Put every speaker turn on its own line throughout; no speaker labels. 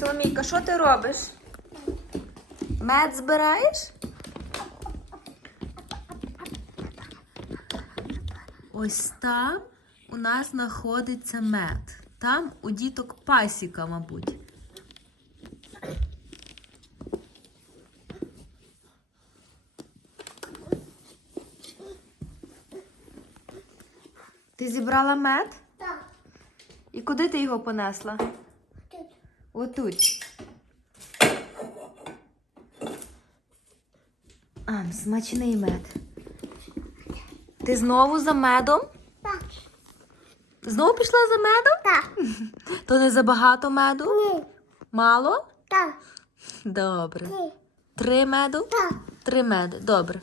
Соломійка, що ти робиш? Мед збираєш? Ось там у нас знаходиться мед. Там у діток пасіка, мабуть. Ти зібрала мед?
Так,
І куди ти його понесла?
Тут.
Отут. А, смачний мед. Ти знову за медом?
Так.
Знову пішла за медом?
Так.
То не забагато меду?
Ні.
Мало?
Так.
Добре.
Ні.
Три меду?
Так.
Три меди. Добре.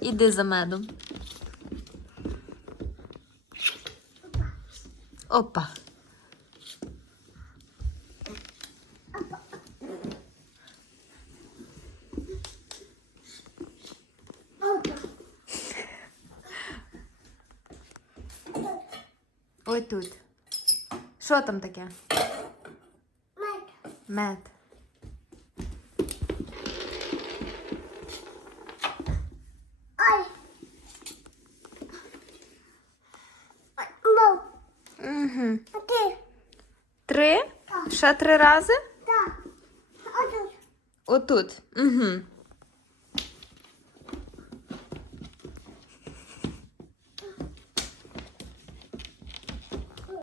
Іди за медом. Опа. Ой тут. Що там таке?
Мед.
Мед.
Ой. Мов.
Угу.
Ти?
Три? Ще три рази?
Так. А тут.
Отут. Угу.